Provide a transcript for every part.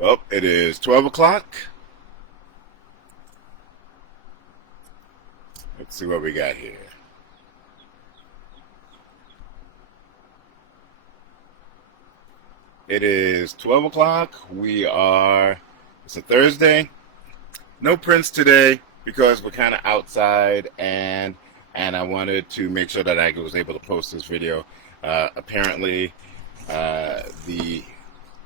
Oh, it is 12 o'clock. Let's see what we got here. It is 12 o'clock. It's a Thursday. No Prince today because we're kind of outside and I wanted to make sure that I was able to post this video. Apparently, the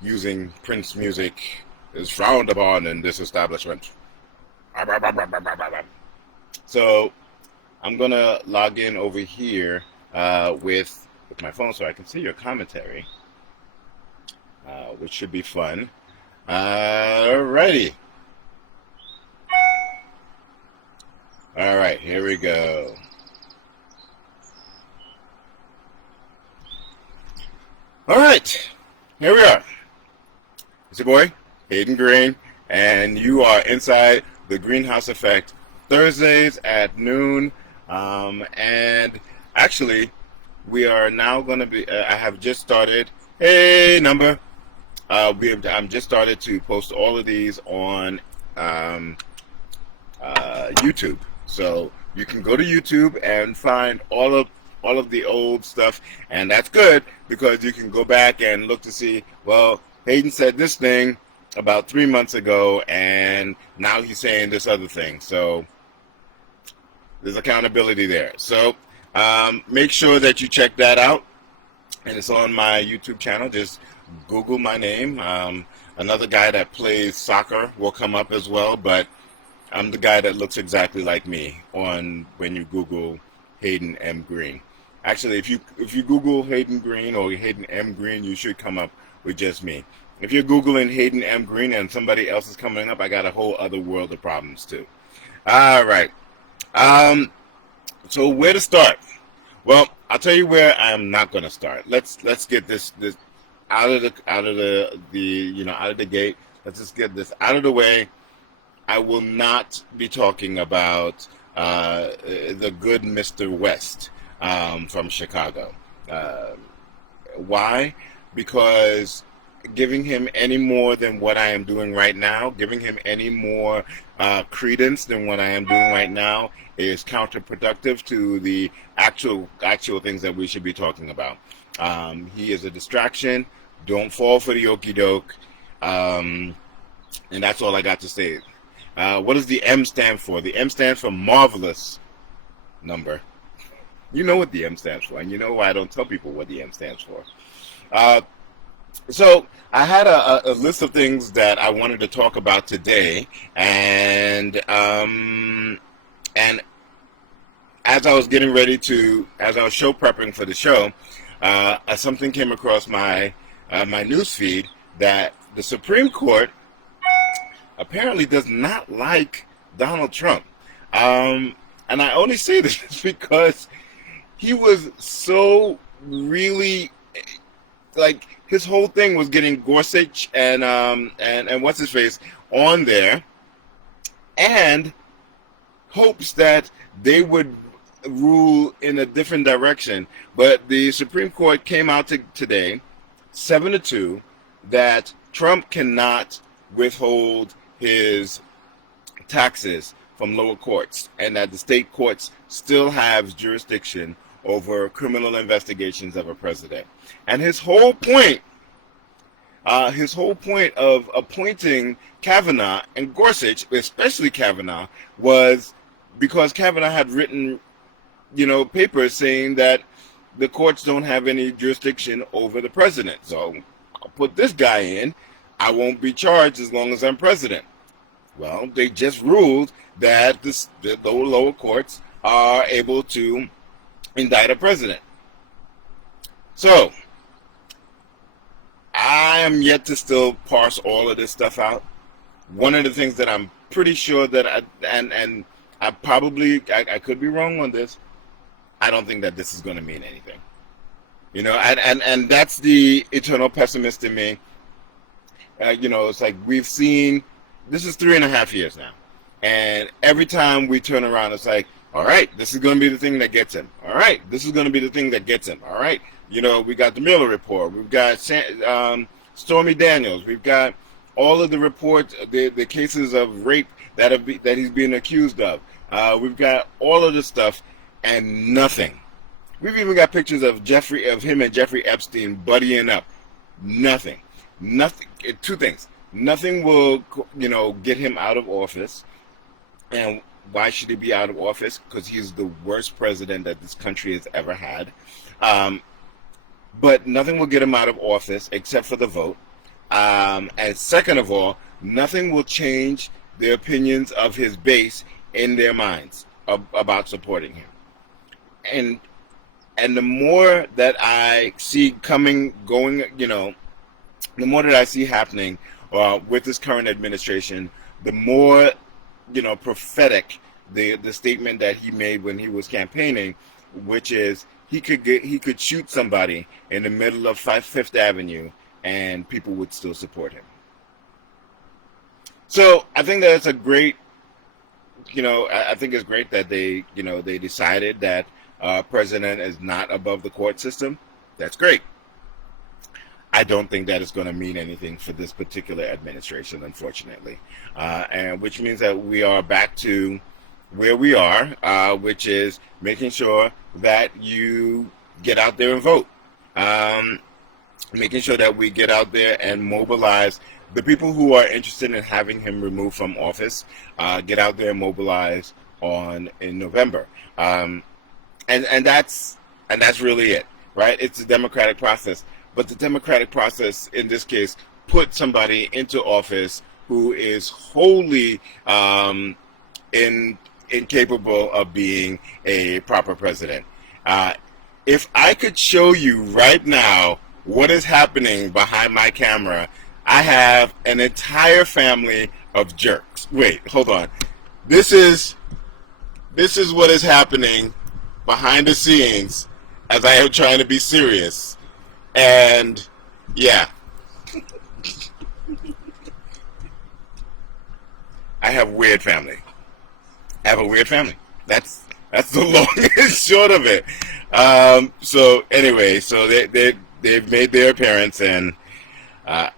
using Prince music is frowned upon in this establishment. So I'm gonna log in over here with my phone so I can see your commentary, which should be fun. Alrighty. All right, here we go. All right, here we are. It's your boy, Hayden Greene, and you are inside the Greenhouse Effect Thursdays at noon. And actually, we are now going to be, I have just started, hey, number. I'm just started to post all of these on YouTube. So you can go to YouTube and find all of the old stuff, and that's good because you can go back and look to see, well, Hayden said this thing about 3 months ago, and now he's saying this other thing. So there's accountability there. So make sure that you check that out, and it's on my YouTube channel. Just Google my name. Another guy that plays soccer will come up as well, but I'm the guy that looks exactly like me when you Google Hayden M. Greene. Actually, if you Google Hayden Greene or Hayden M. Greene, you should come up with just me. If you're Googling Hayden M. Greene and somebody else is coming up, I got a whole other world of problems too. All right. So where to start? Well, I'll tell you where I'm not going to start. Let's get this out of the gate. Let's just get this out of the way. I will not be talking about the good Mr. West from Chicago. Why? Because giving him any more than what I am doing right now, giving him any more credence than what I am doing right now is counterproductive to the actual things that we should be talking about. He is a distraction. Don't fall for the okie doke. And that's all I got to say. What does the M stand for? The M stands for marvelous number. You know what the M stands for, and you know why I don't tell people what the M stands for. So I had a list of things that I wanted to talk about today, and as I was getting ready as I was show prepping for the show, something came across my news feed that the Supreme Court apparently does not like Donald Trump. And I only say this because he was so really, like, his whole thing was getting Gorsuch and what's his face on there, and hopes that they would rule in a different direction. But the Supreme Court came out today, 7-2, that Trump cannot withhold his taxes from lower courts, and that the state courts still have jurisdiction over criminal investigations of a president. And his whole point of appointing Kavanaugh and Gorsuch, especially Kavanaugh, was because Kavanaugh had written, papers saying that the courts don't have any jurisdiction over the president. So I'll put this guy in. I won't be charged as long as I'm president. Well, they just ruled that the lower courts are able to indict a president. So I am yet to still parse all of this stuff out. One of the things that I'm pretty sure that I could be wrong on this. I don't think that this is going to mean anything. And that's the eternal pessimist in me. It's like we've seen, this is 3.5 years now. And every time we turn around, it's like, all right, this is going to be the thing that gets him. All right, this is going to be the thing that gets him. All right, we got the Mueller report. We've got Stormy Daniels. We've got all of the reports, the cases of rape that he's being accused of. We've got all of this stuff, and nothing. We've even got pictures of him and Jeffrey Epstein buddying up. Nothing. Nothing. Two things. Nothing will, get him out of office. And why should he be out of office? Because he's the worst president that this country has ever had. But nothing will get him out of office except for the vote. And second of all, nothing will change the opinions of his base in their minds about supporting him. And the more that I see going, the more that I see happening with this current administration, the more, prophetic the statement that he made when he was campaigning, which is he could shoot somebody in the middle of Fifth Avenue and people would still support him. So I think that it's a great, I think it's great that they decided that president is not above the court system. That's great. I don't think that it's going to mean anything for this particular administration, unfortunately, and which means that we are back to where we are, which is making sure that you get out there and vote, making sure that we get out there and mobilize the people who are interested in having him removed from office. Get out there and mobilize in November, and that's really it, right? It's a democratic process. But the democratic process, in this case, put somebody into office who is wholly incapable of being a proper president. If I could show you right now what is happening behind my camera, I have an entire family of jerks. Wait, hold on. This is what is happening behind the scenes as I am trying to be serious. And yeah, I have a weird family. That's the long and short of it. So anyway, so they've made their appearance, and I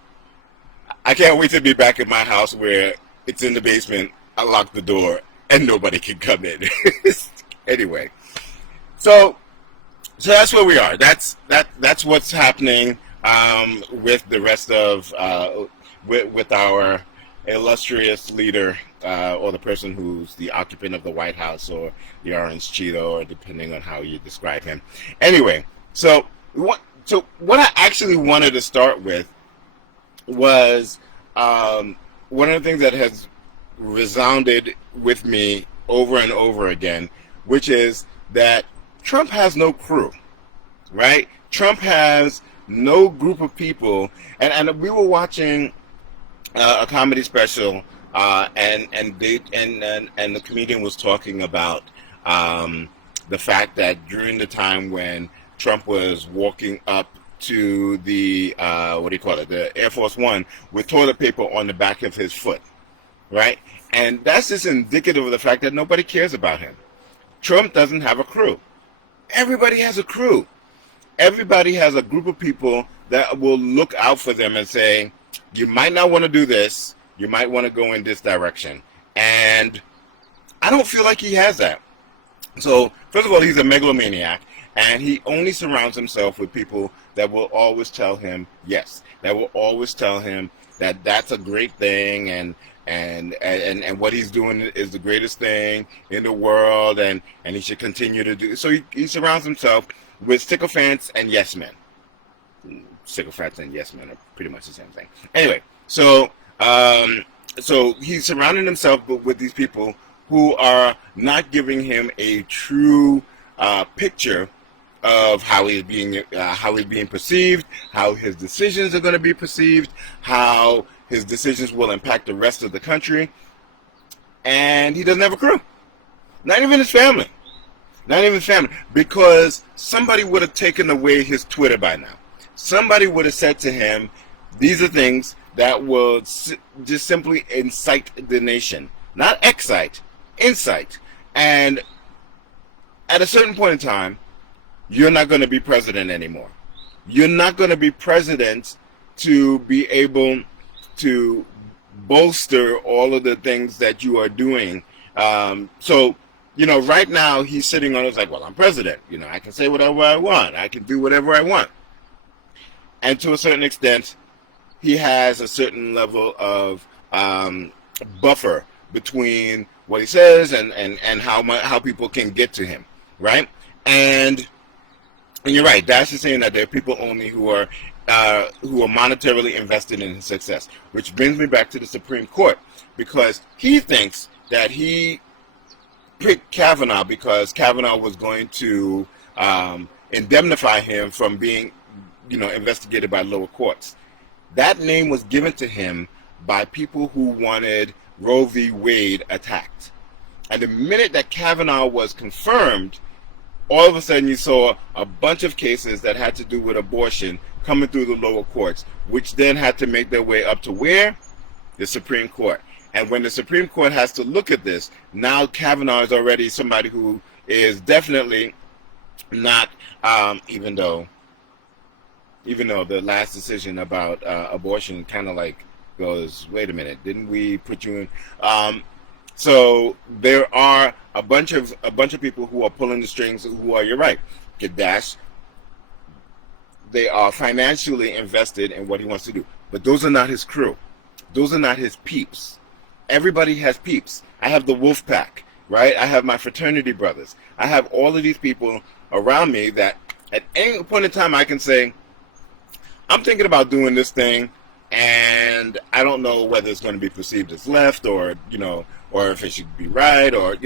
can't wait to be back in my house where it's in the basement. I lock the door and nobody can come in. Anyway, so that's where we are. That's what's happening with the rest of with our illustrious leader, or the person who's the occupant of the White House, or the Orange Cheeto, or depending on how you describe him. Anyway, so what I actually wanted to start with was one of the things that has resounded with me over and over again, which is that Trump has no crew, right? Trump has no group of people, and we were watching a comedy special, and the comedian was talking about the fact that during the time when Trump was walking up to the the Air Force One with toilet paper on the back of his foot, right? And that's just indicative of the fact that nobody cares about him. Trump doesn't have a crew. Everybody has a crew. Everybody has a group of people that will look out for them and say, you might not want to do this. You might want to go in this direction. And I don't feel like he has that. So, first of all, he's a megalomaniac, and he only surrounds himself with people that will always tell him yes, that will always tell him that that's a great thing, and what he's doing is the greatest thing in the world, and he should continue to do. So he surrounds himself with sycophants and yes men. Sycophants and yes men are pretty much the same thing. Anyway, so he's surrounding himself with these people who are not giving him a true picture of how he's being perceived, how his decisions are going to be perceived, how his decisions will impact the rest of the country. And he doesn't have a crew. Not even his family. Not even his family. Because somebody would have taken away his Twitter by now. Somebody would have said to him, these are things that will just simply incite the nation. Not excite, incite. And at a certain point in time, you're not going to be president anymore. You're not going to be president to be able to bolster all of the things that you are doing. So, right now he's sitting on it's like, well, I'm president. I can say whatever I want. I can do whatever I want. And to a certain extent, he has a certain level of buffer between what he says and how people can get to him, right? And you're right. Dash is saying that there are people only who are monetarily invested in his success, which brings me back to the Supreme Court, because he thinks that he picked Kavanaugh because Kavanaugh was going to indemnify him from being, investigated by lower courts. That name was given to him by people who wanted Roe v. Wade attacked. And the minute that Kavanaugh was confirmed, all of a sudden you saw a bunch of cases that had to do with abortion coming through the lower courts, which then had to make their way up to where? The Supreme Court. And when the Supreme Court has to look at this, now Kavanaugh is already somebody who is definitely not, even though the last decision about abortion kind of like goes, wait a minute, didn't we put you in? So there are a bunch of people who are pulling the strings, who are, you're right, Kadash. They are financially invested in what he wants to do. But those are not his crew. Those are not his peeps. Everybody has peeps. I have the wolf pack, right? I have my fraternity brothers. I have all of these people around me that at any point in time I can say, I'm thinking about doing this thing, and I don't know whether it's going to be perceived as left or if it should be right, or,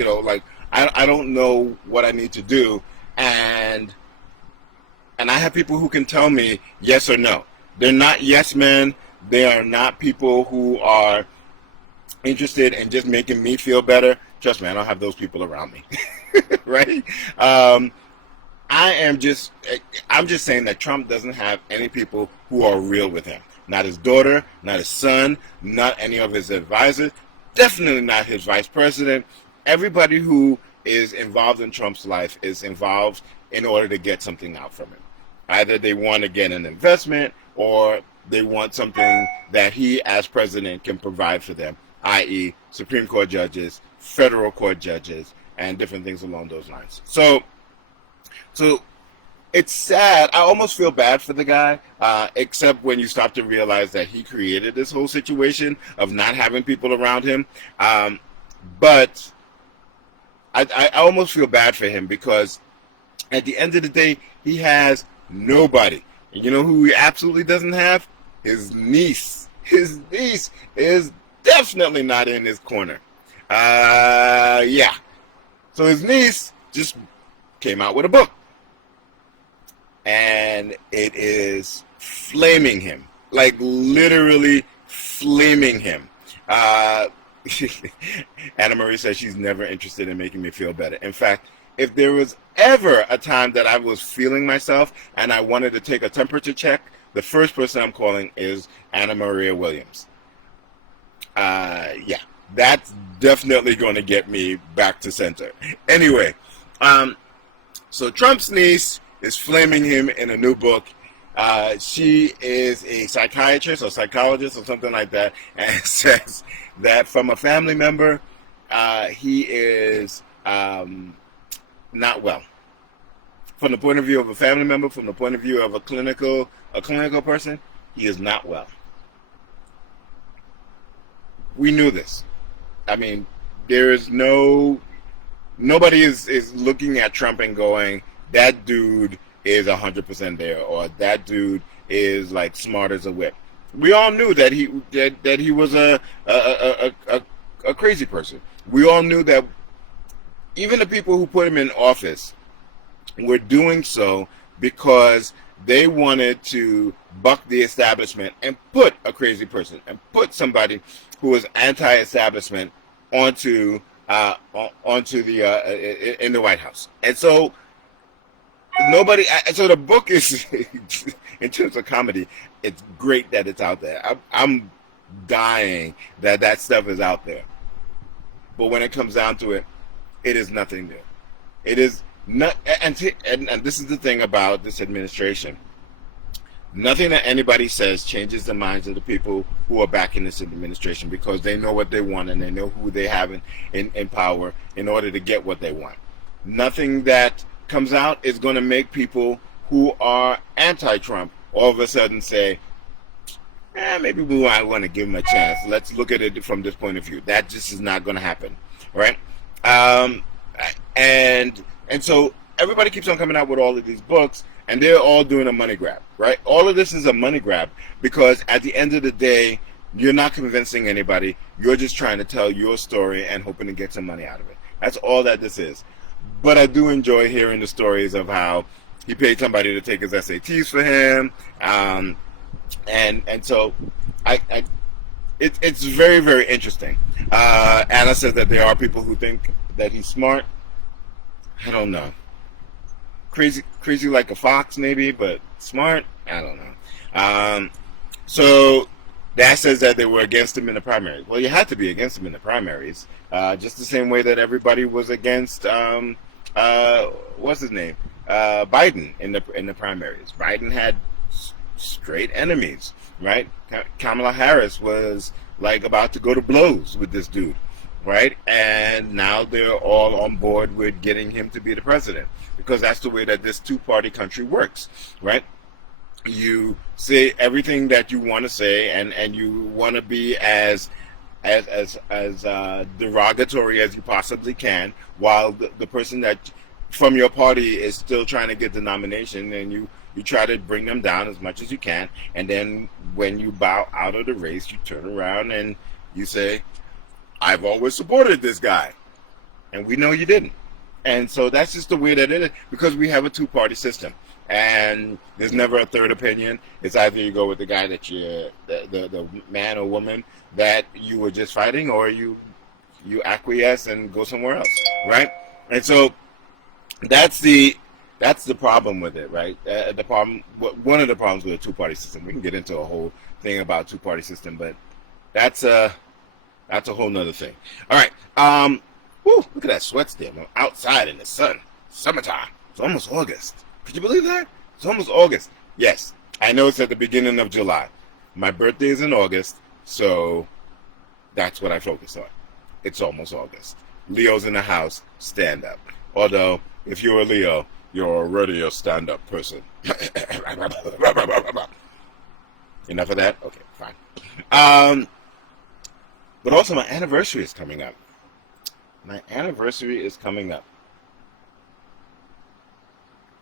I don't know what I need to do. And I have people who can tell me yes or no. They're not yes men. They are not people who are interested in just making me feel better. Trust me, I don't have those people around me. Right? I'm just saying that Trump doesn't have any people who are real with him. Not his daughter, not his son, not any of his advisors, definitely not his vice president. Everybody who is involved in Trump's life is involved in order to get something out from him. Either they want to get an investment, or they want something that he as president can provide for them, i.e. Supreme Court judges, federal court judges, and different things along those lines. So it's sad. I almost feel bad for the guy, except when you start to realize that he created this whole situation of not having people around him. But I almost feel bad for him, because at the end of the day, he has nobody. And you know who he absolutely doesn't have? His niece. His niece is definitely not in his corner. Yeah. So his niece just came out with a book. And it is flaming him. Like, literally flaming him. Anna Marie says she's never interested in making me feel better. In fact, if there was ever a time that I was feeling myself and I wanted to take a temperature check, the first person I'm calling is Anna Maria Williams. Yeah, that's definitely going to get me back to center. Anyway, so Trump's niece is flaming him in a new book. She is a psychiatrist or psychologist or something like that, and says that from a family member, he is not well. From the point of view of a family member, from the point of view of a clinical person, he is not well. We knew this. I mean, there is nobody is looking at Trump and going, that dude is 100% there, or that dude is like smart as a whip. We all knew that he was a crazy person. We all knew that even the people who put him in office were doing so because they wanted to buck the establishment and put a crazy person and put somebody who was anti-establishment onto the in the White House. And so so the book is, in terms of comedy, it's great that it's out there. I'm dying that stuff is out there. But when it comes down to it, it is nothing new. It is not, and this is the thing about this administration. Nothing that anybody says changes the minds of the people who are backing this administration, because they know what they want and they know who they have in power in order to get what they want. Nothing that comes out is going to make people who are anti-Trump all of a sudden say, maybe we might want to give him a chance. Let's look at it from this point of view. That just is not going to happen, right? And so everybody keeps on coming out with all of these books, and they're all doing a money grab, right? All of this is a money grab, because at the end of the day, you're not convincing anybody. You're just trying to tell your story and hoping to get some money out of it. That's all that this is. But I do enjoy hearing the stories of how he paid somebody to take his SATs for him. And so it's very, very interesting. Anna says that there are people who think that he's smart. I don't know. Crazy like a fox, maybe, but smart? I don't know. So that says that they were against him in the primaries. Well, you had to be against him in the primaries, just the same way that everybody was against what's his name, Biden in the primaries. Biden had straight enemies, right? Kamala Harris was like about to go to blows with this dude, right? And now they're all on board with getting him to be the president, because that's the way that this two-party country works, right? You say everything that you want to say, and you want to be as derogatory as you possibly can, while the person that from your party is still trying to get the nomination, and you try to bring them down as much as you can, and then when you bow out of the race, you turn around and you say, I've always supported this guy, and we know you didn't. And so that's just the way that it is, because we have a two-party system, and there's never a third opinion. It's either you go with the guy that the man or woman that you were just fighting, or you acquiesce and go somewhere else, right? And so that's the problem with it, right? One of the problems with a two-party system. We can get into a whole thing about two-party system, but that's a whole nother thing. All right. Woo, look at that sweat stand. I'm outside in the sun. Summertime. It's almost August. Could you believe that? It's almost August. Yes, I know it's at the beginning of July. My birthday is in August, so that's what I focus on. It's almost August. Leo's in the house. Stand up. Although, if you're a Leo, you're already a stand-up person. Enough of that? Okay, fine. But also, my anniversary is coming up. My anniversary is coming up.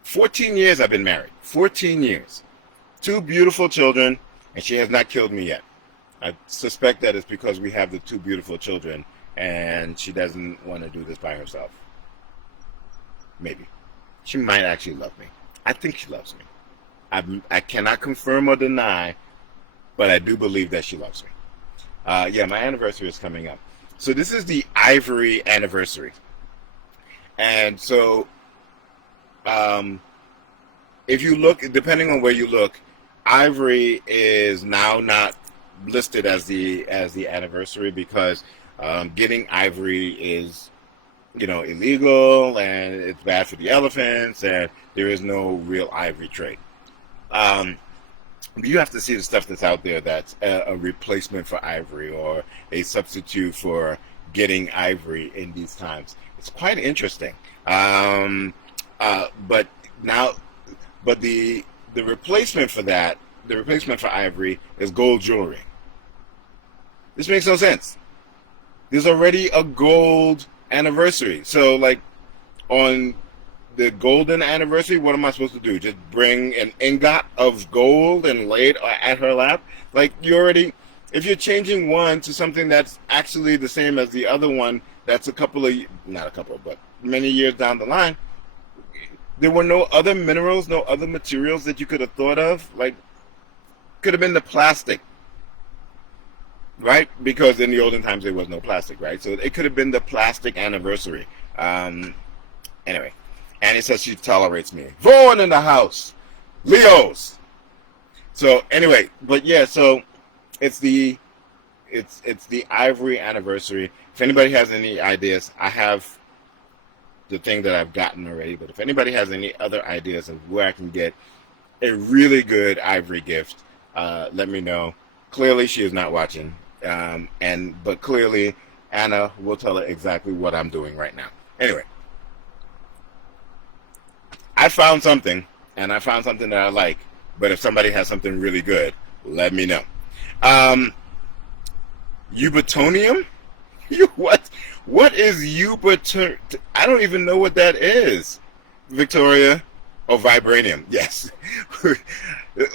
14 years I've been married. 14 years. 2 beautiful children, and she has not killed me yet. I suspect that it's because we have the 2 beautiful children, and she doesn't want to do this by herself. Maybe. She might actually love me. I think she loves me. I cannot confirm or deny, but I do believe that she loves me. Yeah, my anniversary is coming up. So this is the Ivory anniversary. And so, if you look, depending on where you look, Ivory is now not listed as the anniversary, because getting ivory is, illegal, and it's bad for the elephants, and there is no real ivory trade. You have to see the stuff that's out there that's a replacement for ivory, or a substitute for getting ivory in these times. It's quite interesting. But the replacement for that, the replacement for ivory, is gold jewelry. This makes no sense. There's already a gold anniversary. So, like, on the golden anniversary, what am I supposed to do? Just bring an ingot of gold and lay it at her lap? Like, if you're changing one to something that's actually the same as the other one, that's but many years down the line, there were no other minerals, no other materials that you could have thought of. Like, could have been the plastic, right? Because in the olden times there was no plastic, right? So it could have been the plastic anniversary. Anyway. And it says she tolerates me. Vaughn in the house. Leos. So anyway, but yeah, so it's the Ivory anniversary. If anybody has any ideas, I have the thing that I've gotten already, but if anybody has any other ideas of where I can get a really good ivory gift, let me know. Clearly, she is not watching, but clearly, Anna will tell her exactly what I'm doing right now. Anyway, I found something, and I found something that I like. But if somebody has something really good, let me know. Um, Eubatonium? You what? What is Eubatonium? I don't even know what that is. Victoria? Oh, vibranium. Yes.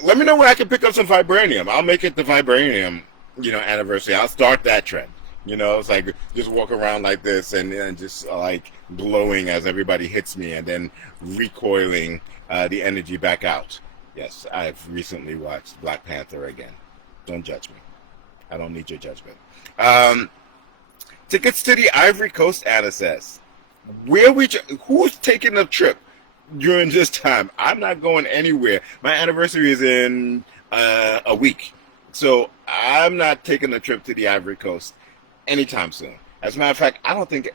Let me know where I can pick up some vibranium. I'll make it the vibranium, anniversary. I'll start that trend. It's like just walk around like this and just like glowing as everybody hits me and then recoiling the energy back out. Yes, I've recently watched Black Panther again. Don't judge me. I don't need your judgment. Tickets to the Ivory Coast, Anna says. Who's taking a trip during this time? I'm not going anywhere. My anniversary is in a week. So I'm not taking a trip to the Ivory Coast anytime soon. As a matter of fact, I don't think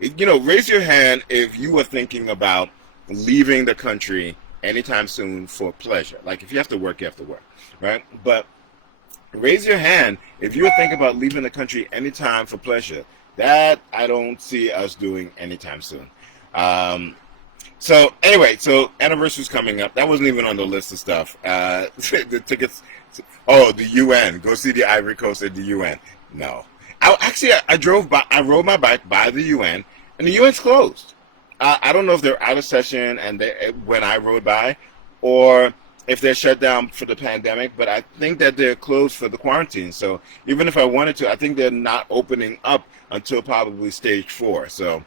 raise your hand if you were thinking about leaving the country anytime soon for pleasure. Like if you have to work, you have to work, right? But raise your hand if you're thinking about leaving the country anytime for pleasure. That I don't see us doing anytime soon. So anyway, anniversary's coming up. That wasn't even on the list of stuff. The tickets. Oh, the UN. Go see the Ivory Coast at the UN. No. I rode my bike by the UN, and the UN's closed. I don't know if they're out of session when I rode by, or if they're shut down for the pandemic, but I think that they're closed for the quarantine. So even if I wanted to, I think they're not opening up until probably stage 4. So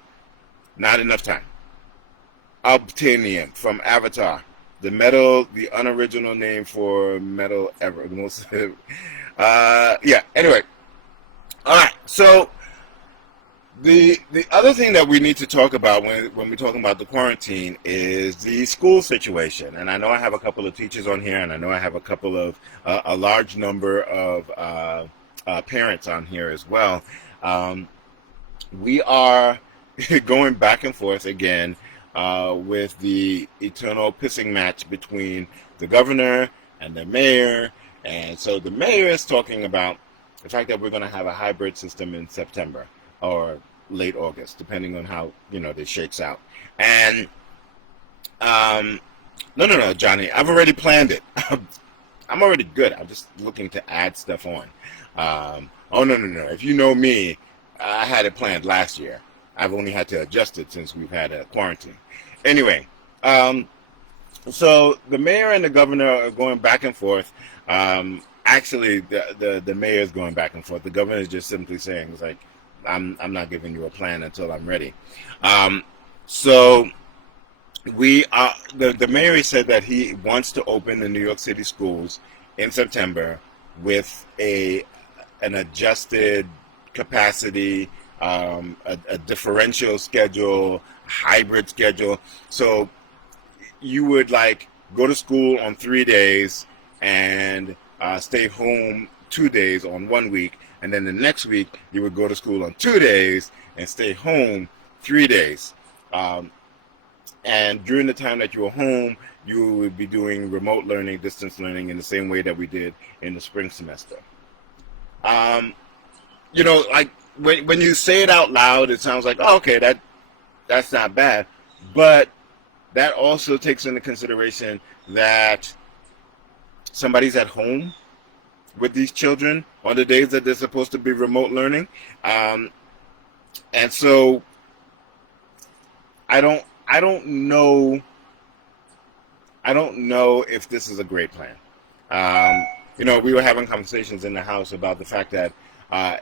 not enough time. Obtainium from Avatar. The metal, the unoriginal name for metal ever. Anyway. All right, so the other thing that we need to talk about when we're talking about the quarantine is the school situation. And I know I have a couple of teachers on here, and I know I have a large number of parents on here as well. We are going back and forth again with the eternal pissing match between the governor and the mayor. And so the mayor is talking about the fact that we're going to have a hybrid system in September or late August, depending on how, this shakes out. And, no, Johnny, I've already planned it. I'm already good. I'm just looking to add stuff on. No. If you know me, I had it planned last year. I've only had to adjust it since we've had a quarantine. Anyway, so the mayor and the governor are going back and forth. Actually, the mayor is going back and forth. The governor is just simply saying, it's like, I'm not giving you a plan until I'm ready. So the mayor said that he wants to open the New York City schools in September with an adjusted capacity, a differential schedule, hybrid schedule. So you would go to school on 3 days and stay home 2 days on 1 week, and then the next week you would go to school on 2 days and stay home 3 days. And during the time that you were home, you would be doing remote learning, distance learning in the same way that we did in the spring semester. When you say it out loud, it sounds like, oh, okay, that's not bad. But that also takes into consideration that somebody's at home with these children on the days that they're supposed to be remote learning. And so I don't know if this is a great plan. We were having conversations in the house about the fact that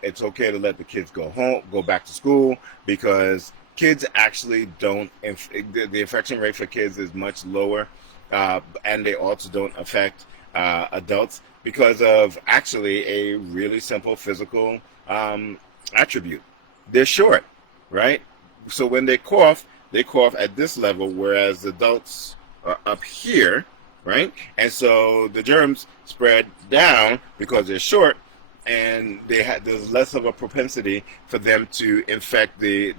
it's okay to let the kids go back to school, because kids actually don't, the infection rate for kids is much lower, and they also don't affect adults because of actually a really simple physical attribute. They're short, right? So when they cough at this level, whereas adults are up here, right? And so the germs spread down because they're short, and there's less of a propensity for them to infect the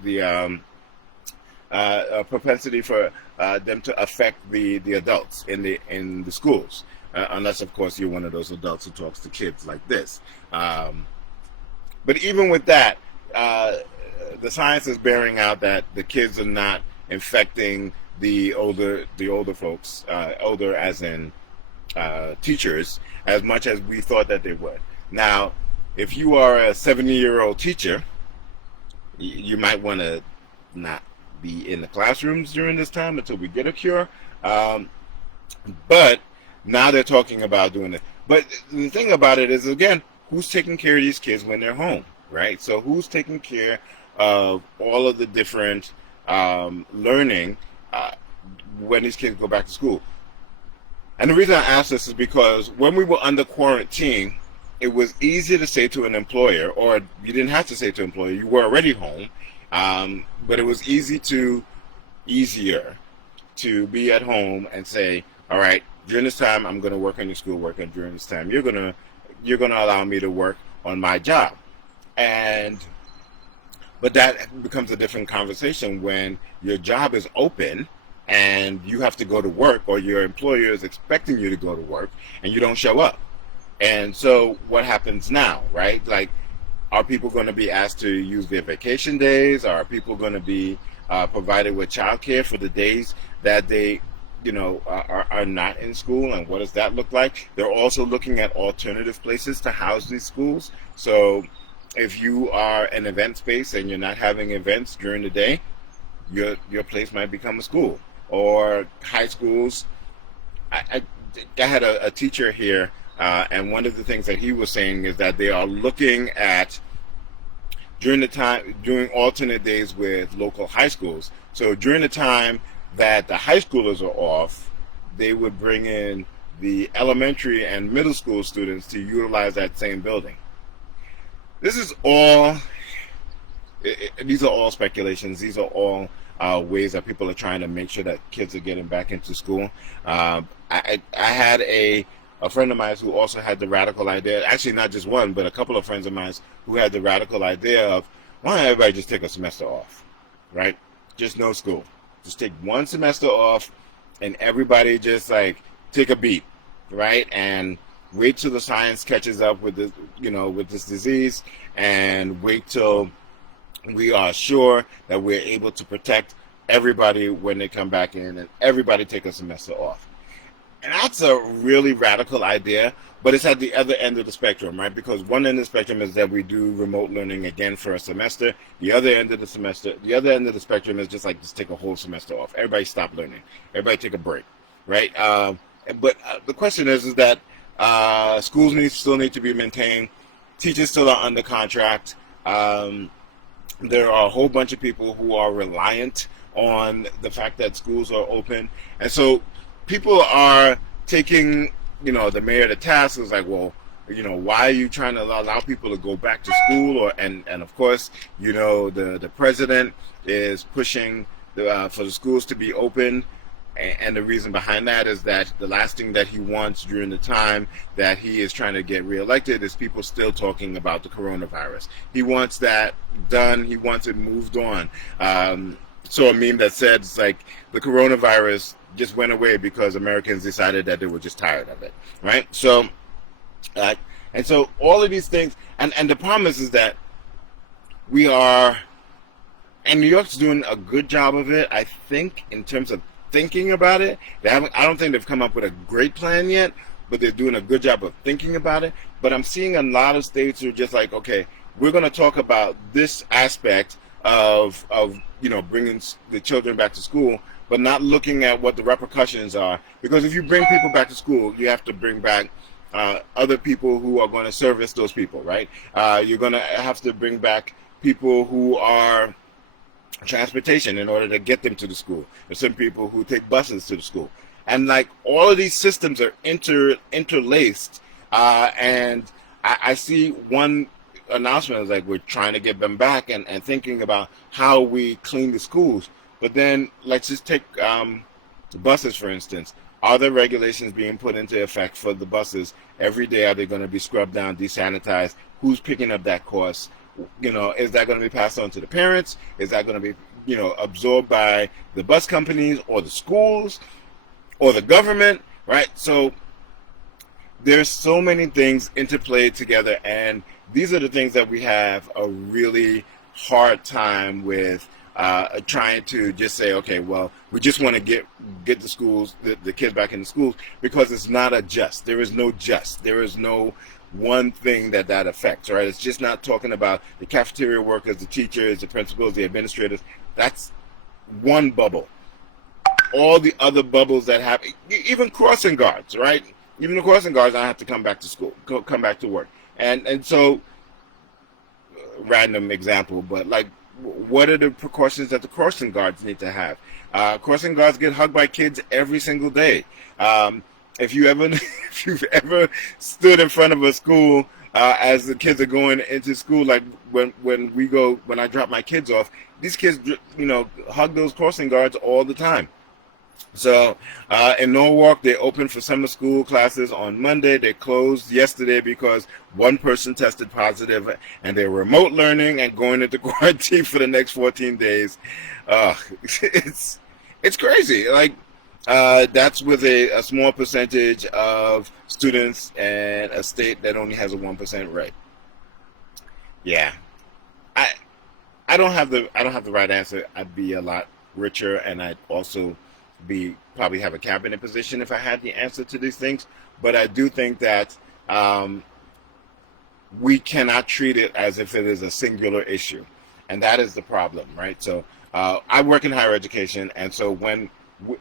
a propensity for them to affect the adults in the schools, unless of course you're one of those adults who talks to kids like this. But even with that, the science is bearing out that the kids are not infecting the older folks, older as in teachers, as much as we thought that they would. Now, if you are a 70-year-old teacher, you might want to not be in the classrooms during this time until we get a cure. But now they're talking about doing it. But the thing about it is, again, who's taking care of these kids when they're home, right? So who's taking care of all of the different learning when these kids go back to school? And the reason I ask this is because when we were under quarantine, it was easy to say to an employer, or you didn't have to say to an employer, you were already home, but it was easier to be at home and say, all right, during this time I'm going to work on your schoolwork, and during this time you're going to allow me to work on my job. But that becomes a different conversation when your job is open and you have to go to work, or your employer is expecting you to go to work and you don't show up. And so what happens now, right? Like, are people going to be asked to use their vacation days? Are people going to be provided with childcare for the days that they, are not in school? And what does that look like? They're also looking at alternative places to house these schools. So if you are an event space and you're not having events during the day, your place might become a school. Or high schools. I had a teacher here, and one of the things that he was saying is that they are looking at doing alternate days with local high schools. So during the time that the high schoolers are off, they would bring in the elementary and middle school students to utilize that same building. This is all, these are all speculations. These are all ways that people are trying to make sure that kids are getting back into school. I had a friend of mine who also had the radical idea, actually not just one, but a couple of friends of mine who had the radical idea of, why don't everybody just take a semester off, right? Just no school. Just take one semester off and everybody just like take a beat, right? And wait till the science catches up with this, with this disease, and wait till we are sure that we're able to protect everybody when they come back in, and everybody take a semester off. And that's a really radical idea, but it's at the other end of the spectrum, right? Because one end of the spectrum is that we do remote learning again for a semester. The other end of the spectrum is just take a whole semester off. Everybody stop learning. Everybody take a break, right? But the question is that schools still need to be maintained. Teachers still are under contract. There are a whole bunch of people who are reliant on the fact that schools are open. And so people are taking, the mayor to task. Is like, well, why are you trying to allow people to go back to school? And of course, the president is pushing for the schools to be open. And the reason behind that is that the last thing that he wants during the time that he is trying to get reelected is people still talking about the coronavirus. He wants that done. He wants it moved on. So a meme that said, it's like, the coronavirus just went away because Americans decided that they were just tired of it, right? So, and so all of these things, and the problem is that we are, and New York's doing a good job of it, I think, in terms of thinking about it. I don't think they've come up with a great plan yet, but they're doing a good job of thinking about it. But I'm seeing a lot of states who are just like, okay, we're going to talk about this aspect of bringing the children back to school, but not looking at what the repercussions are. Because if you bring people back to school, you have to bring back other people who are going to service those people, right? You're going to have to bring back people who are transportation in order to get them to the school. There's some people who take buses to the school. And like all of these systems are interlaced. And I see one announcement is like, we're trying to get them back and thinking about how we clean the schools. But then let's just take buses, for instance. Are there regulations being put into effect for the buses? Every day, are they going to be scrubbed down, desanitized? Who's picking up that cost? Is that going to be passed on to the parents? Is that going to be absorbed by the bus companies or the schools or the government, right? So there's so many things interplayed together, and these are the things that we have a really hard time with, trying to just say, okay, well, we just want to get the schools, the kids back in the schools, because it's not a just. There is no just. There is no one thing that affects, right? It's just not talking about the cafeteria workers, the teachers, the principals, the administrators. That's one bubble. All the other bubbles that happen, even crossing guards, right? Even the crossing guards, I have to come back to school, come back to work. And so, random example, but like, what are the precautions that the crossing guards need to have? Crossing guards get hugged by kids every single day. If you've ever stood in front of a school as the kids are going into school, like when I drop my kids off, these kids, hug those crossing guards all the time. So in Norwalk, they opened for summer school classes on Monday. They closed yesterday because one person tested positive, and they're remote learning and going into quarantine for the next 14 days. It's crazy. Like, that's with a small percentage of students and a state that only has a 1% rate. Yeah, I don't have the right answer. I'd be a lot richer, and I'd also probably have a cabinet position if I had the answer to these things. But I do think that we cannot treat it as if it is a singular issue, and that is the problem, right? So I work in higher education, and so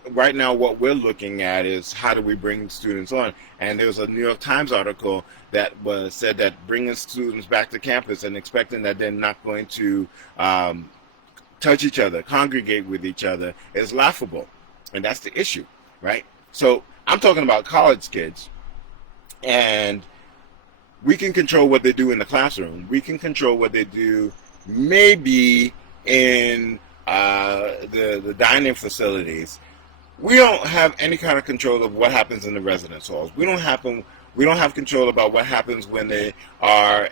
right now what we're looking at is how do we bring students on. And there was a New York Times article that said that bringing students back to campus and expecting that they're not going to touch each other, congregate with each other, is laughable. And that's the issue, right? So I'm talking about college kids, and we can control what they do in the classroom. We can control what they do maybe in the dining facilities. We don't have any kind of control of what happens in the residence halls. We don't have control about what happens when they are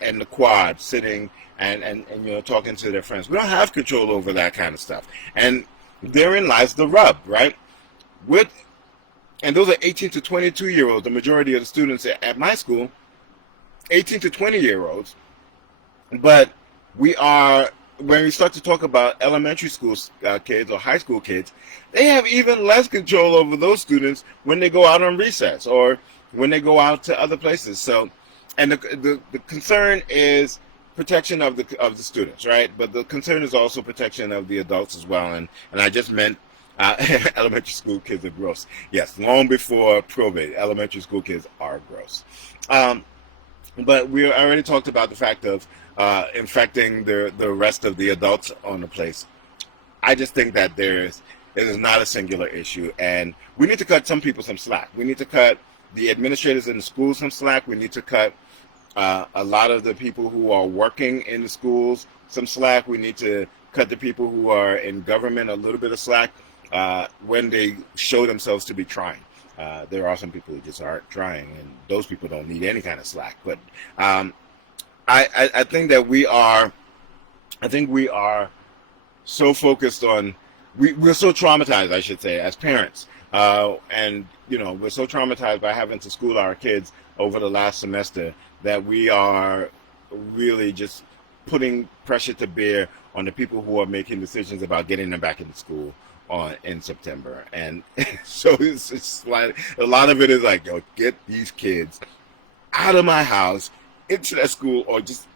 in the quad sitting and talking to their friends. We don't have control over that kind of stuff. And therein lies the rub, right? And those are 18 to 22-year-olds. The majority of the students at my school, 18 to 20-year-olds. But when we start to talk about elementary school kids or high school kids, they have even less control over those students when they go out on recess or when they go out to other places. So, and the concern is protection of the students, right? But the concern is also protection of the adults as well. And I just meant elementary school kids are gross. Yes, long before COVID, elementary school kids are gross. But we already talked about the fact of infecting the rest of the adults on the place. I just think that it is not a singular issue, and we need to cut some people some slack. We need to cut the administrators in the schools some slack. We need to cut a lot of the people who are working in the schools some slack. We need to cut the people who are in government a little bit of slack when they show themselves to be trying. There are some people who just aren't trying, and those people don't need any kind of slack. But I think that we are so focused on, we're so traumatized, I should say, as parents. And we're so traumatized by having to school our kids over the last semester that we are really just putting pressure to bear on the people who are making decisions about getting them back into school in September. And so it's like a lot of it is like, yo, get these kids out of my house into that school, or just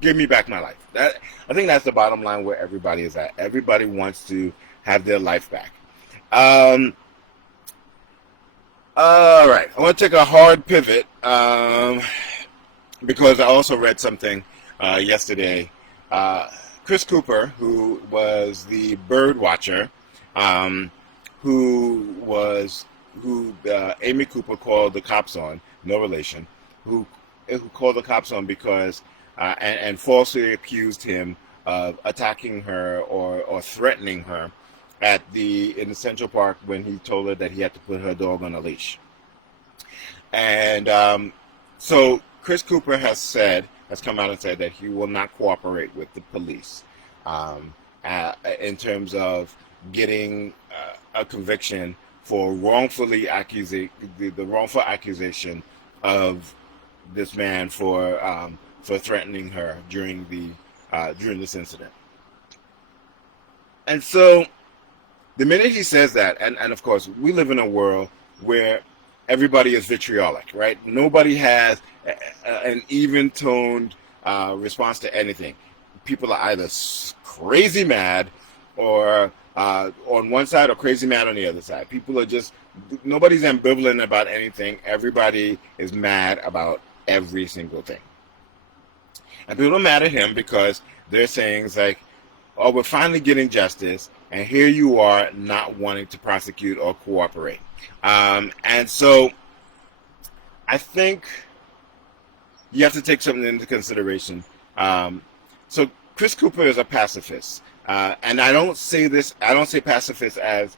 give me back my life. I think that's the bottom line where everybody is at. Everybody wants to have their life back. All right, I want to take a hard pivot because I also read something yesterday. Chris Cooper, who was the bird watcher, who Amy Cooper called the cops on, no relation, who called the cops on because and falsely accused him of attacking her or threatening her in the Central Park when he told her that he had to put her dog on a leash. And so Chris Cooper has come out and said that he will not cooperate with the police. in terms of getting a conviction for the wrongful accusation of this man for threatening her during this incident. And so the minute he says that, and of course we live in a world where everybody is vitriolic, right? Nobody has an even-toned response to anything. People are either crazy mad or on one side or crazy mad on the other side. People are just, nobody's ambivalent about anything. Everybody is mad about every single thing. And people are mad at him because they're saying it's like, oh, we're finally getting justice, and here you are not wanting to prosecute or cooperate. And so I think you have to take something into consideration. So Chris Cooper is a pacifist. And I don't say pacifist as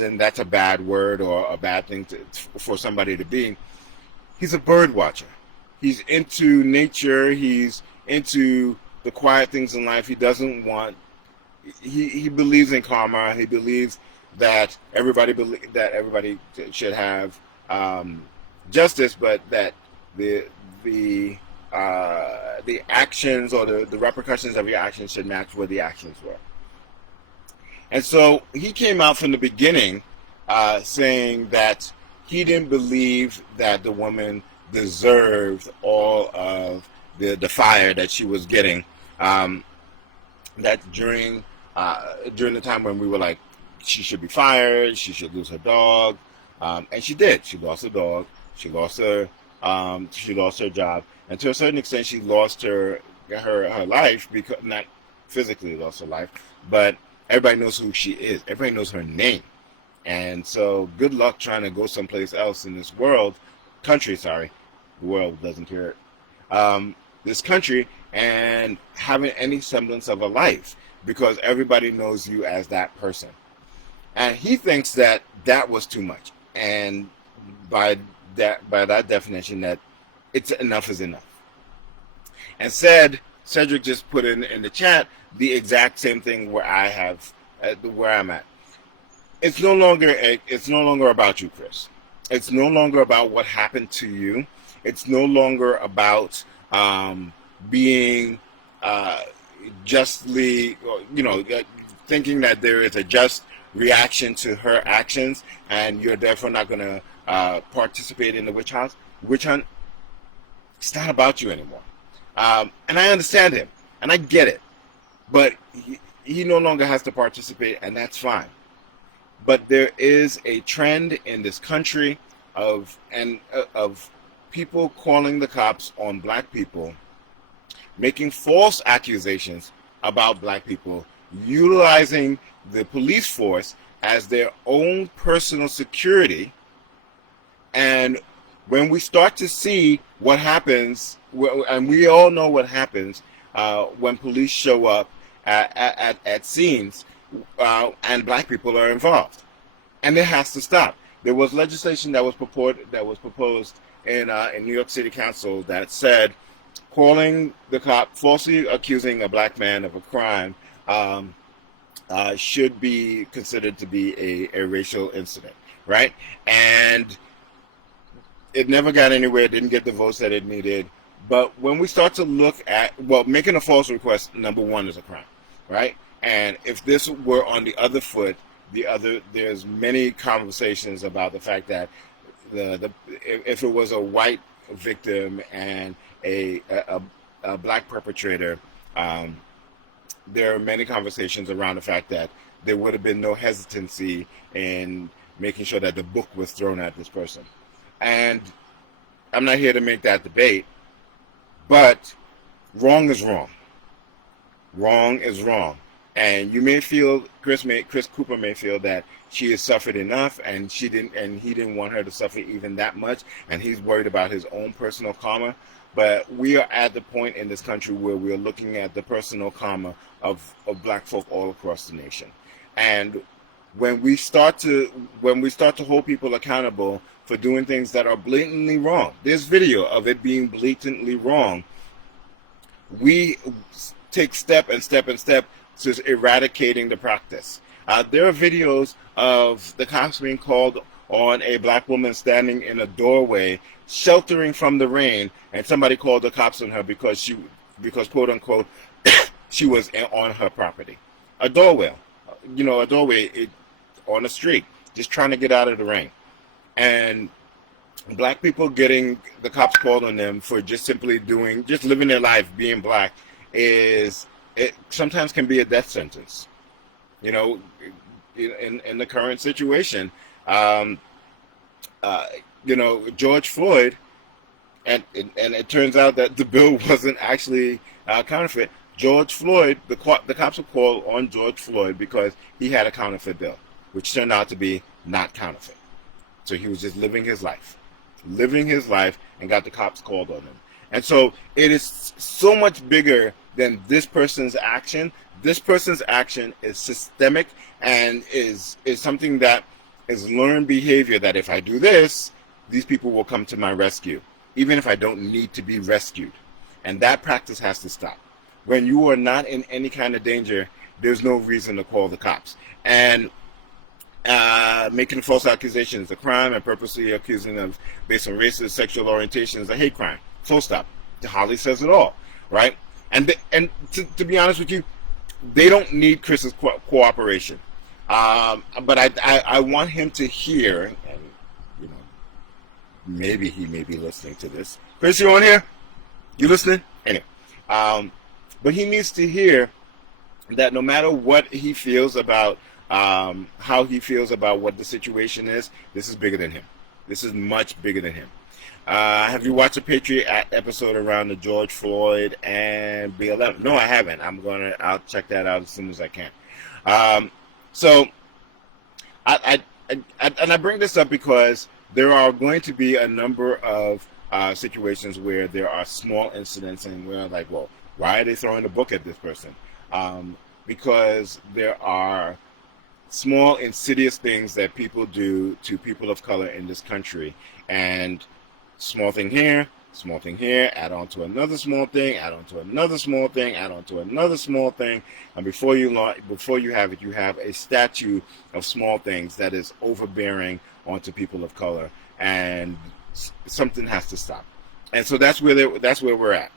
in that's a bad word or a bad thing for somebody to be. He's a bird watcher. He's into nature. He's into the quiet things in life. He doesn't want, he believes in karma. He believes that everybody should have justice, but that the actions or the repercussions of your actions should match what the actions were. And so he came out from the beginning saying that he didn't believe that the woman deserved all of the fire that she was getting. That during the time when we were like, she should be fired, she should lose her dog, and she did. She lost her dog. She lost her job, and to a certain extent, she lost her life, because not physically lost her life, but everybody knows who she is. Everybody knows her name. And so good luck trying to go someplace else in this country, the world doesn't hear it, this country, and having any semblance of a life, because everybody knows you as that person. And he thinks that was too much. And by that definition, that it's enough is enough. And Cedric just put in the chat the exact same thing where I'm at. It's no longer about you, Chris. It's no longer about what happened to you. It's no longer about being justly, thinking that there is a just reaction to her actions, and you're therefore not going to participate in the witch hunt. It's not about you anymore. And I understand him, and I get it. But he no longer has to participate, and that's fine. But there is a trend in this country of people calling the cops on black people, making false accusations about black people, utilizing the police force as their own personal security. And when we start to see what happens, and we all know what happens when police show up at scenes and black people are involved, and it has to stop. There was legislation that was proposed in New York City Council that said calling the cop, falsely accusing a black man of a crime, should be considered to be a racial incident, right? And it never got anywhere, didn't get the votes that it needed. But when we start to look at, making a false request, number one, is a crime, right? And if this were on the other foot, there's many conversations about the fact that if it was a white victim and a black perpetrator, there are many conversations around the fact that there would have been no hesitancy in making sure that the book was thrown at this person. And I'm not here to make that debate, but wrong is wrong. Wrong is wrong. And you may feel, Chris Cooper may feel that she has suffered enough, and he didn't want her to suffer even that much, and he's worried about his own personal karma. But we are at the point in this country where we're looking at the personal karma of black folk all across the nation. And when we start to hold people accountable for doing things that are blatantly wrong, there's video of it being blatantly wrong, we take step and step and step to eradicating the practice. There are videos of the cops being called on a black woman standing in a doorway, sheltering from the rain, and somebody called the cops on her because quote unquote, she was on her property. A doorway, on the street, just trying to get out of the rain. And black people getting the cops called on them for just simply living their life, being black, it sometimes can be a death sentence. In the current situation, George Floyd, and it turns out that the bill wasn't actually counterfeit. George Floyd, the cops were called on George Floyd because he had a counterfeit bill, which turned out to be not counterfeit. So he was just living his life, and got the cops called on him. And so it is so much bigger than this person's action. This person's action is systemic and is something that is learned behavior, that if I do this, these people will come to my rescue, even if I don't need to be rescued. And that practice has to stop. When you are not in any kind of danger, there's no reason to call the cops. And making false accusations is a crime, and purposely accusing them based on racist sexual orientation is a hate crime. Full stop. Holly says it all, right? And to be honest with you, they don't need Chris's cooperation. But I want him to hear, and maybe he may be listening to this. Chris, you on here? You listening? Anyway, but he needs to hear that no matter what he feels about how he feels about what the situation is, this is bigger than him. This is much bigger than him. Have you watched a Patriot episode around the George Floyd and BLM? No, I haven't. I'll check that out as soon as I can. So I bring this up because there are going to be a number of situations where there are small incidents and we're like, well, why are they throwing a book at this person? Because there are small insidious things that people do to people of color in this country, and small thing here, add on to another small thing, add on to another small thing, add on to another small thing, and before you have it, you have a statue of small things that is overbearing onto people of color, and something has to stop. And so that's where we're at.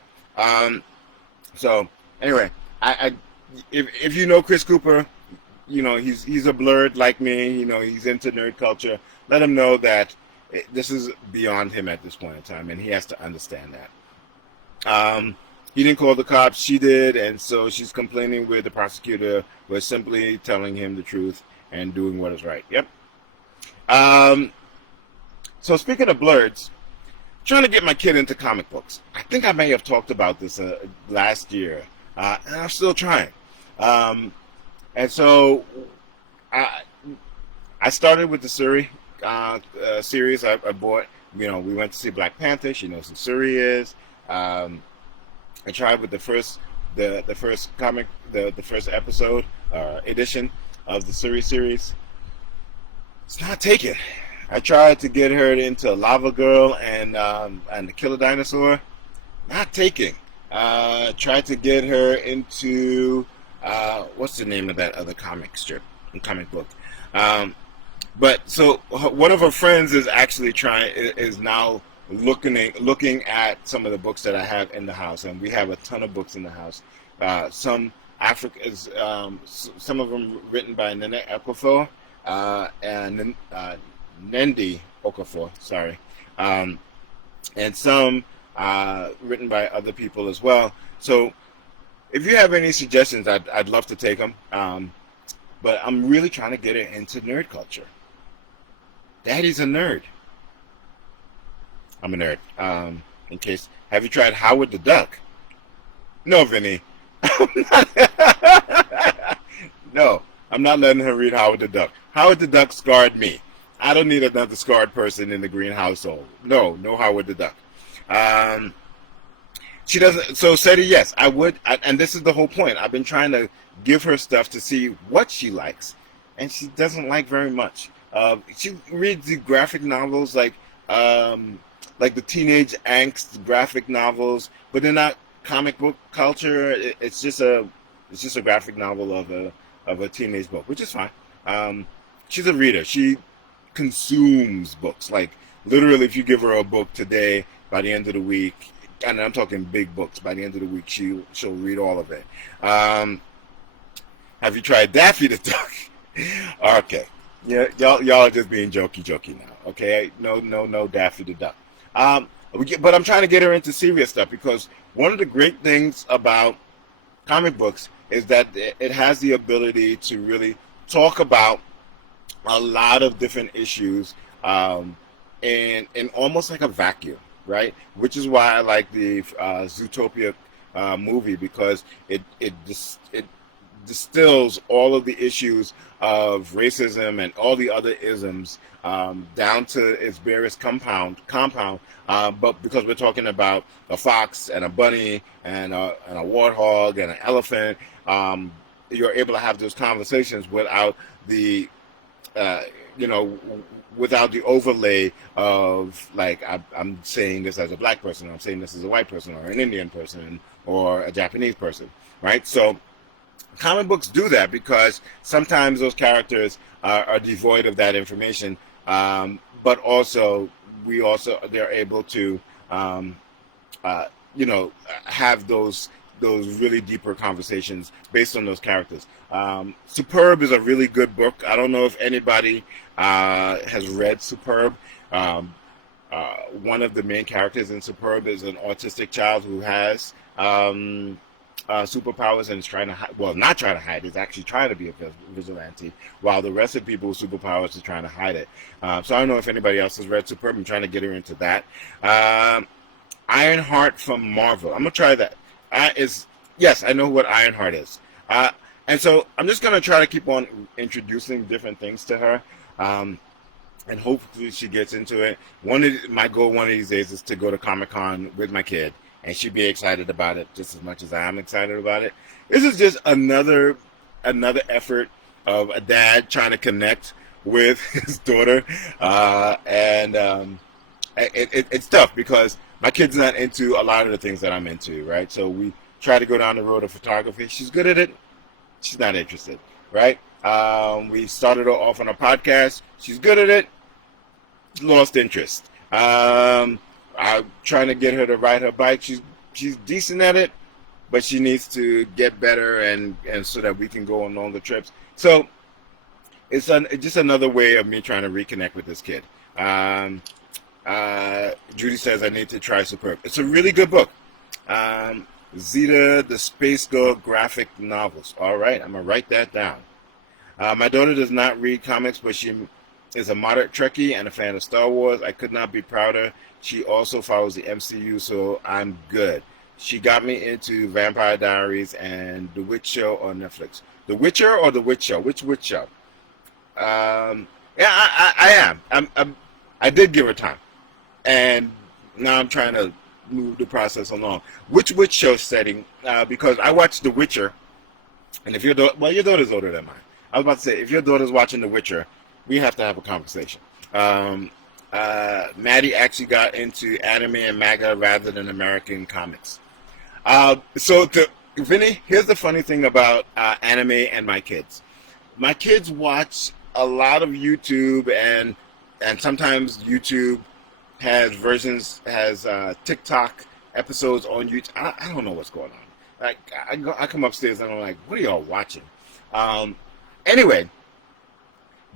So anyway, if you know Chris Cooper, he's a blurred like me. He's into nerd culture. Let him know that this is beyond him at this point in time, and he has to understand that. He didn't call the cops, she did, and so she's complaining with the prosecutor. We're simply telling him the truth and doing what is right. Yep. So speaking of blurs, trying to get my kid into comic books. I think I may have talked about this last year, and I'm still trying. And so I started with the Suri series. I bought, we went to see Black Panther. She knows who Suri is. I tried with the first comic, the first episode edition of the Suri series. It's not taking. I tried to get her into Lava Girl and the Killer Dinosaur. Not taking. Tried to get her into what's the name of that other comic book? But so one of her friends is actually is now looking at some of the books that I have in the house, and we have a ton of books in the house. Some some of them written by Nene Okafor and Nendi Okafor, sorry, and some written by other people as well. So if you have any suggestions, I'd love to take them. But I'm really trying to get her into nerd culture. Daddy's a nerd. I'm a nerd. Have you tried Howard the Duck? No, Vinny. No, I'm not letting her read Howard the Duck. Howard the Duck scarred me. I don't need another scarred person in the Greene household. No Howard the Duck. She doesn't. So said yes, I would. And this is the whole point. I've been trying to give her stuff to see what she likes, and she doesn't like very much. She reads the graphic novels like the teenage angst graphic novels, but they're not comic book culture. It's just It's just a graphic novel of a teenage book, which is fine. She's a reader. She consumes books. Like literally, if you give her a book today, by the end of the week, and I'm talking big books, by the end of the week, she'll read all of it. Have you tried Daffy the Duck? Okay, yeah, y'all are just being jokey now. Okay, no, Daffy the Duck. But I'm trying to get her into serious stuff because one of the great things about comic books is that it has the ability to really talk about a lot of different issues in almost like a vacuum, right? Which is why I like the Zootopia movie because it distills all of the issues of racism and all the other isms down to its various compound. But because we're talking about a fox and a bunny and a warthog and an elephant, you're able to have those conversations without the you know, without the overlay of like I'm saying this as a black person, or I'm saying this as a white person, or an Indian person, or a Japanese person, right? So comic books do that because sometimes those characters are devoid of that information, but also they're able to have those really deeper conversations based on those characters. Superb is a really good book. I don't know if anybody has read Superb. One of the main characters in Superb is an autistic child who has superpowers and is trying to not trying to hide, he's actually trying to be a vigilante, while the rest of people with superpowers are trying to hide it. So I don't know if anybody else has read Superb. I'm trying to get her into that. Ironheart from Marvel. I'm going to try that. Yes, I know what Ironheart is. And so I'm just going to try to keep on introducing different things to her. And hopefully she gets into it. My goal one of these days is to go to Comic-Con with my kid, and she'd be excited about it just as much as I am excited about it. This is just another effort of a dad trying to connect with his daughter. It's tough because my kid's not into a lot of the things that I'm into, right? So we try to go down the road of photography. She's good at it. She's not interested, right? We started her off on a podcast. She's good at it. Lost interest. I'm trying to get her to ride her bike. She's decent at it, but she needs to get better and so that we can go on longer trips. So it's just another way of me trying to reconnect with this kid. Judy says I need to try Superb. It's a really good book. Zeta the Space Girl graphic novels. All right, I'm going to write that down. My daughter does not read comics, but she is a moderate Trekkie and a fan of Star Wars. I could not be prouder. She also follows the MCU, so I'm good. She got me into Vampire Diaries and The Witch Show on Netflix. The Witcher or The Witch Show? Which Witch Show? Yeah, I am. I did give her time. And now I'm trying to move the process along. Which Witch Show setting? Because I watched The Witcher, and if your daughter's older than mine. I was about to say, if your daughter's watching The Witcher, we have to have a conversation. Maddie actually got into anime and manga rather than American comics. Vinny, here's the funny thing about anime and my kids. My kids watch a lot of YouTube, and sometimes YouTube has TikTok episodes on YouTube. I don't know what's going on. I come upstairs and I'm like, what are y'all watching? Anyway,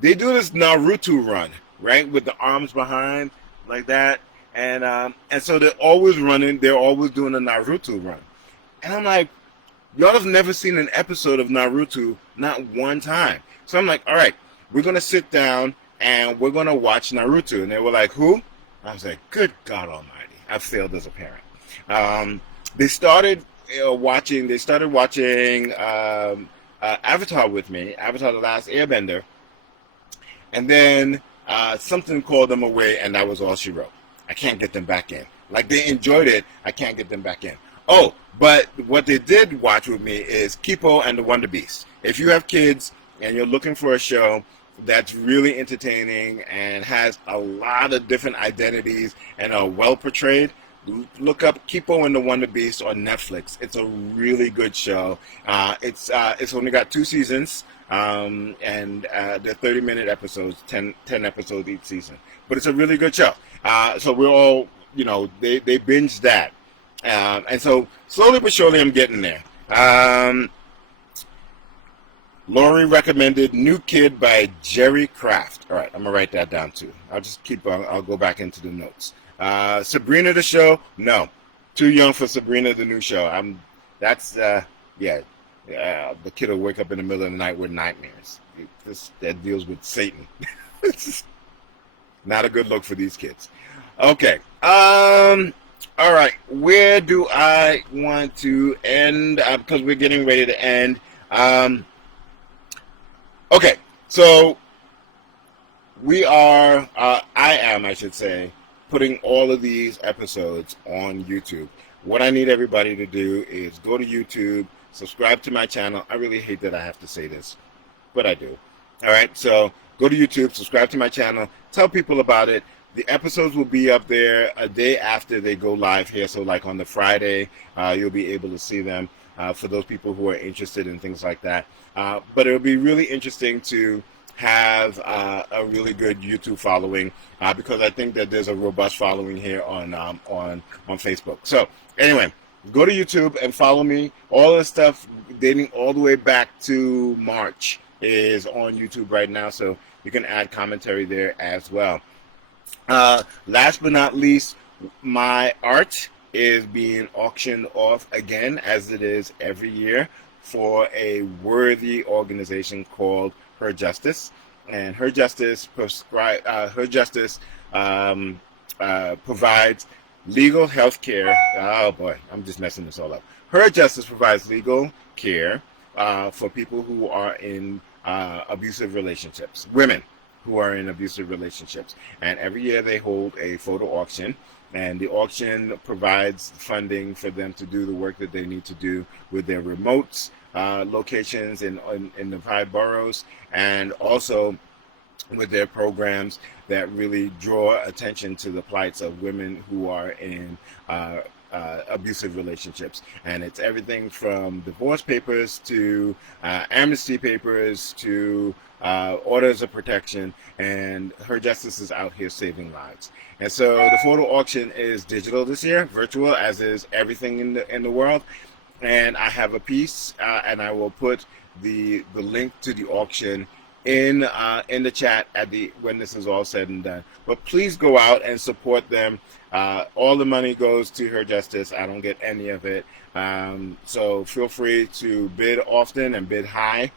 they do this Naruto run, right, with the arms behind like that, and so they're always running. They're always doing a Naruto run, and I'm like, y'all have never seen an episode of Naruto, not one time. So I'm like, all right, we're gonna sit down and we're gonna watch Naruto, and they were like, who? I was like, good God Almighty, I failed as a parent. They started watching Avatar with me, Avatar: The Last Airbender, and then something called them away, and that was all she wrote. I can't get them back in. Like, they enjoyed it, I can't get them back in. Oh, but what they did watch with me is Kipo and the Wonder Beast. If you have kids and you're looking for a show that's really entertaining and has a lot of different identities and are well portrayed, look up Kipo and the Wonder Beast on Netflix. It's a really good show. It's only got 2 seasons, and they're 30-minute episodes, 10 episodes each season. But it's a really good show. So we're all, they binged that. And so slowly but surely I'm getting there. Lori recommended New Kid by Jerry Craft. All right, I'm going to write that down too. I'll go back into the notes. Sabrina the show? No. Too young for Sabrina the new show. The kid will wake up in the middle of the night with nightmares. That deals with Satan. It's not a good look for these kids. Okay. All right. Where do I want to end? Because we're getting ready to end. Okay, so I should say, putting all of these episodes on YouTube. What I need everybody to do is go to YouTube, subscribe to my channel. I really hate that I have to say this, but I do. All right, so go to YouTube, subscribe to my channel, tell people about it. The episodes will be up there a day after they go live here. So like on the Friday, you'll be able to see them for those people who are interested in things like that. But it'll be really interesting to have a really good YouTube following because I think that there's a robust following here on Facebook. So anyway, go to YouTube and follow me. All the stuff dating all the way back to March is on YouTube right now, so you can add commentary there as well. Last but not least, my art is being auctioned off again, as it is every year, for a worthy organization called Her Justice. And Her Justice provides legal health care. Oh boy, I'm just messing this all up. Her Justice provides legal care for people who are in abusive relationships, women who are in abusive relationships. And every year they hold a photo auction, and the auction provides funding for them to do the work that they need to do with their remote locations in the 5 boroughs, and also with their programs that really draw attention to the plights of women who are in abusive relationships. And it's everything from divorce papers to amnesty papers to orders of protection, and Her Justice is out here saving lives. And so the photo auction is digital this year, virtual, as is everything in the world. And I have a piece, and I will put the link to the auction in the chat when this is all said and done. But please go out and support them. All the money goes to Her Justice. I don't get any of it. So feel free to bid often and bid high.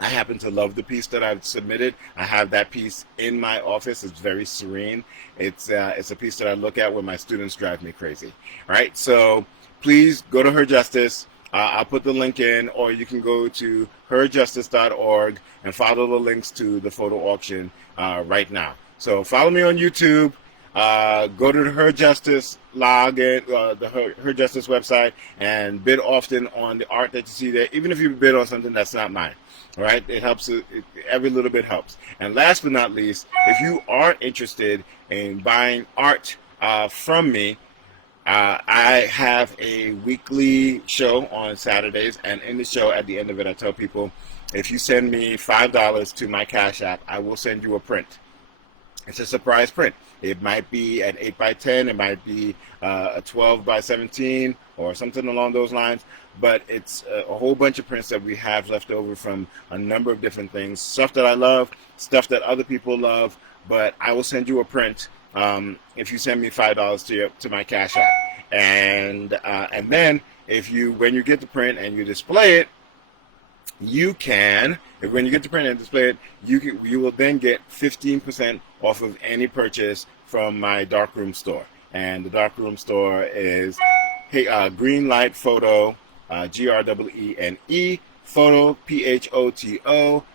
I happen to love the piece that I've submitted. I have that piece in my office. It's very serene. It's a piece that I look at when my students drive me crazy. All right, so please go to Her Justice. I'll put the link in, or you can go to herjustice.org and follow the links to the photo auction right now. So follow me on YouTube. Go to the Her Justice login, the Her Justice website, and bid often on the art that you see there, even if you bid on something that's not mine. All right, it helps. Every little bit helps. And last but not least, if you are interested in buying art from me, I have a weekly show on Saturdays, and in the show, at the end of it, I tell people, if you send me $5 to my Cash App, I will send you a print. It's a surprise print. It might be an 8x10, it might be a 12x17, or something along those lines, but it's a whole bunch of prints that we have left over from a number of different things, stuff that I love, stuff that other people love, but I will send you a print if you send me $5 to my Cash App. And then when you get the print and you display it, when you get the print and display it, you will then get 15% off of any purchase from my darkroom store. And the darkroom store is Green Light Photo, GREENE Photo,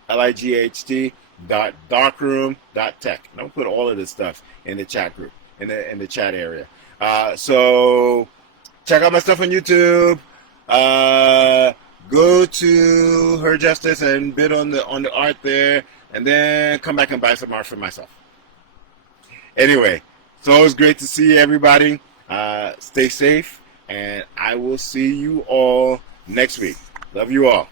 PHOTOLIGHT .darkroom.tech. And I'll put all of this stuff in the chat group, in the chat area. So check out my stuff on YouTube. Go to Her Justice and bid on the art there, and then come back and buy some art for myself. Anyway, It's always great to see everybody. Stay safe, and I will see you all next week. Love you all.